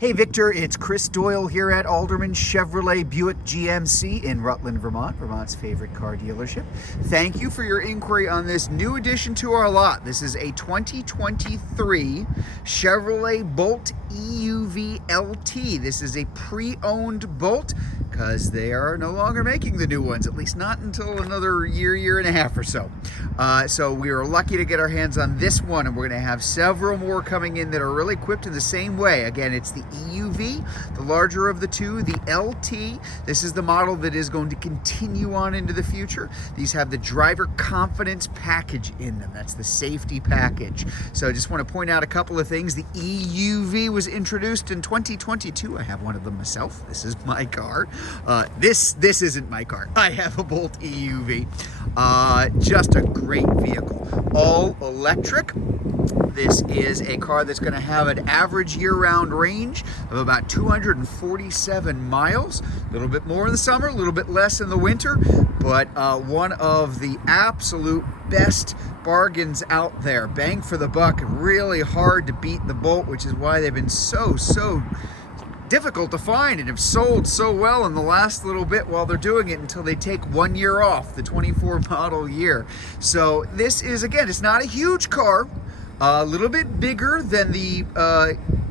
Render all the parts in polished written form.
Hey Victor, it's Chris Doyle here at Alderman Chevrolet Buick GMC in Rutland, Vermont, Vermont's favorite car dealership. Thank you for your inquiry on this new addition to our lot. This is a 2023 Chevrolet Bolt EUV LT. This is a pre-owned Bolt because they are no longer making the new ones, at least not until another year and a half or so. So we are lucky to get our hands on this one, and we're going to have several more coming in that are really equipped in the same way. Again, it's the EUV, the larger of the two, the LT. This is the model that is going to continue on into the future. These have the driver confidence package in them. That's the safety package. So I just want to point out a couple of things. The EUV was introduced in 2022. I have one of them myself. This is my car. This isn't my car. I have a Bolt EUV. Just a great vehicle. All electric. This is a car that's going to have an average year-round range of about 247 miles. A little bit more in the summer, a little bit less in the winter, but one of the absolute best bargains out there. Bang for the buck, really hard to beat the Bolt, which is why they've been so difficult to find and have sold so well in the last little bit while they're doing it until they take 1 year off, the 24 model year. So this is, again, it's not a huge car. A little bit bigger than the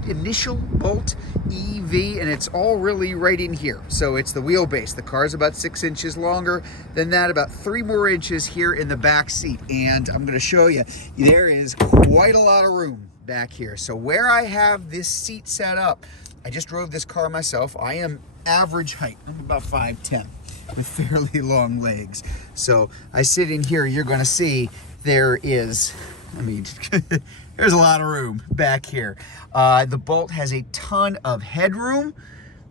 initial Bolt EV, and it's all really right in here. So it's the wheelbase. The car is about 6 inches longer than that, about 3 more inches here in the back seat. And I'm going to show you, there is quite a lot of room back here. So where I have this seat set up, I just drove this car myself. I am average height. I'm about 5'10", with fairly long legs. So I sit in here, you're going to see there is, I mean, there's a lot of room back here. The Bolt has a ton of headroom,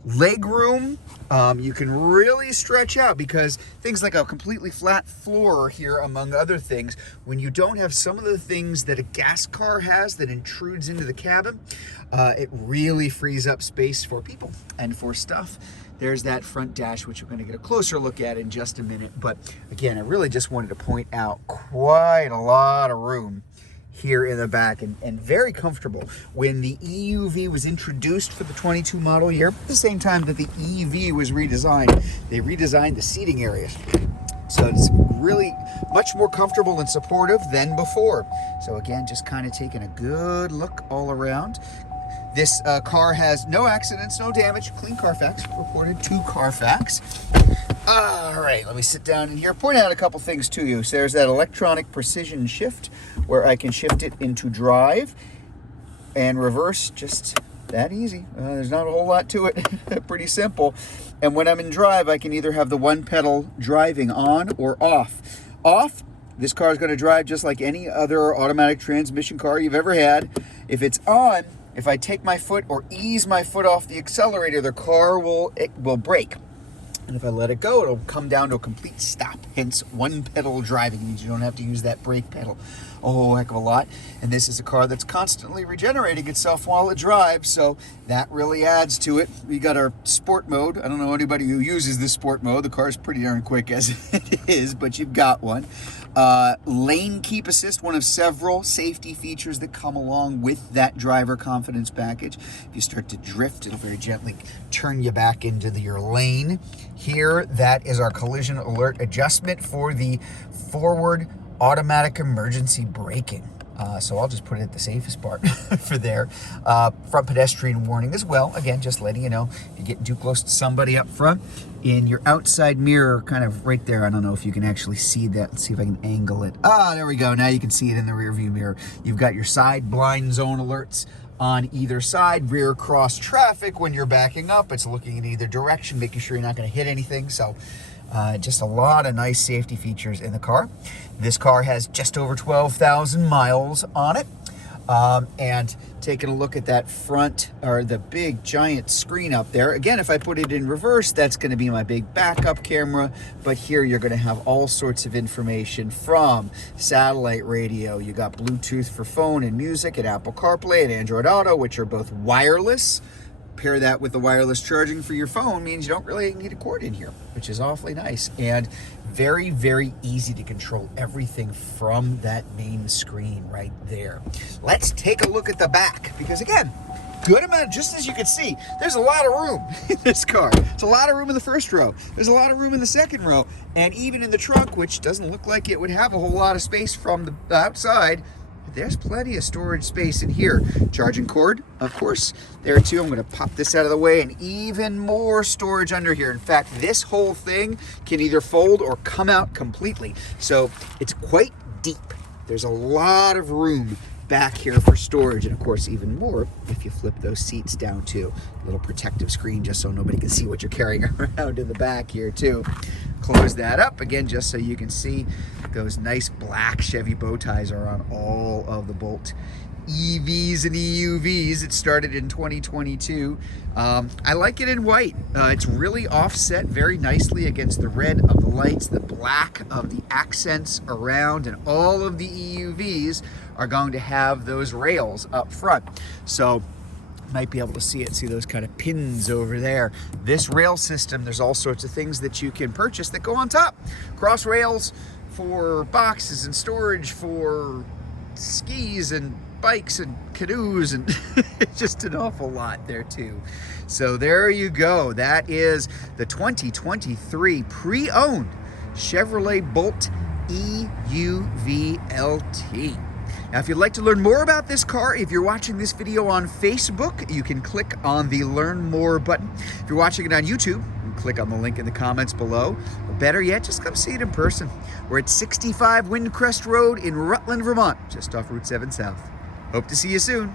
leg room. You can really stretch out because things like a completely flat floor here, among other things, when you don't have some of the things that a gas car has that intrudes into the cabin, it really frees up space for people and for stuff. There's that front dash, which we're going to get a closer look at in just a minute. But again, I really just wanted to point out quite a lot of room here in the back, and very comfortable. When the EUV was introduced for the 22 model year, at the same time that the EV was redesigned, they redesigned the seating areas. So it's really much more comfortable and supportive than before. So again, just kind of taking a good look all around. This car has no accidents, no damage, clean Carfax, reported to Carfax. All right, let me sit down in here, point out a couple things to you. So there's that electronic precision shift where I can shift it into drive and reverse, just that easy. There's not a whole lot to it, pretty simple. And when I'm in drive, I can either have the one pedal driving on or off. Off, this car is going to drive just like any other automatic transmission car you've ever had. If it's on, if I take my foot or ease my foot off the accelerator, the car will brake. And if I let it go, it'll come down to a complete stop. Hence, one pedal driving means you don't have to use that brake pedal a whole heck of a lot. And this is a car that's constantly regenerating itself while it drives, so that really adds to it. We got our sport mode. I don't know anybody who uses this sport mode. The car's pretty darn quick as it is, but you've got one. Lane keep assist, one of several safety features that come along with that driver confidence package. If you start to drift, it'll very gently turn you back into your lane. Here, that is our collision alert adjustment for the forward automatic emergency braking. So I'll just put it at the safest part for there. Front pedestrian warning as well. Again, just letting you know if you're getting too close to somebody up front. In your outside mirror, kind of right there, I don't know if you can actually see that. Let's see if I can angle it. There we go. Now you can see it in the rear view mirror. You've got your side blind zone alerts on either side. Rear cross traffic when you're backing up. It's looking in either direction, making sure you're not going to hit anything. So just a lot of nice safety features in the car. This car has just over 12,000 miles on it. And taking a look at that front, or the big giant screen up there. Again, if I put it in reverse, that's going to be my big backup camera. But here you're going to have all sorts of information from satellite radio. You got Bluetooth for phone and music, and Apple CarPlay and Android Auto, which are both wireless. Pair that with the wireless charging for your phone means you don't really need a cord in here, which is awfully nice. And very easy to control everything from that main screen right there. Let's take a look at the back, because again, good amount, just as you can see, there's a lot of room in this car. It's a lot of room in the first row. There's a lot of room in the second row. And even in the trunk, which doesn't look like it would have a whole lot of space from the outside, there's plenty of storage space in here. Charging cord, of course, there too. I'm gonna pop this out of the way, and even more storage under here. In fact, this whole thing can either fold or come out completely. So it's quite deep. There's a lot of room back here for storage, and of course even more if you flip those seats down too. A little protective screen just so nobody can see what you're carrying around in the back here too. Close that up again just so you can see those nice black Chevy bow ties are on all of the Bolt EVs and EUVs. It started in 2022. I like it in white. It's really offset very nicely against the red of the lights, the black of the accents around, and all of the EUVs are going to have those rails up front. So you might be able to see it, see those kind of pins over there. This rail system, there's all sorts of things that you can purchase that go on top. Cross rails for boxes and storage for skis and bikes and canoes, and just an awful lot there too. So there you go. That is the 2023 pre-owned Chevrolet Bolt EUV LT. Now, if you'd like to learn more about this car, if you're watching this video on Facebook, you can click on the Learn More button. If you're watching it on YouTube, you can click on the link in the comments below. Or better yet, just come see it in person. We're at 65 Windcrest Road in Rutland, Vermont, just off Route 7 South. Hope to see you soon.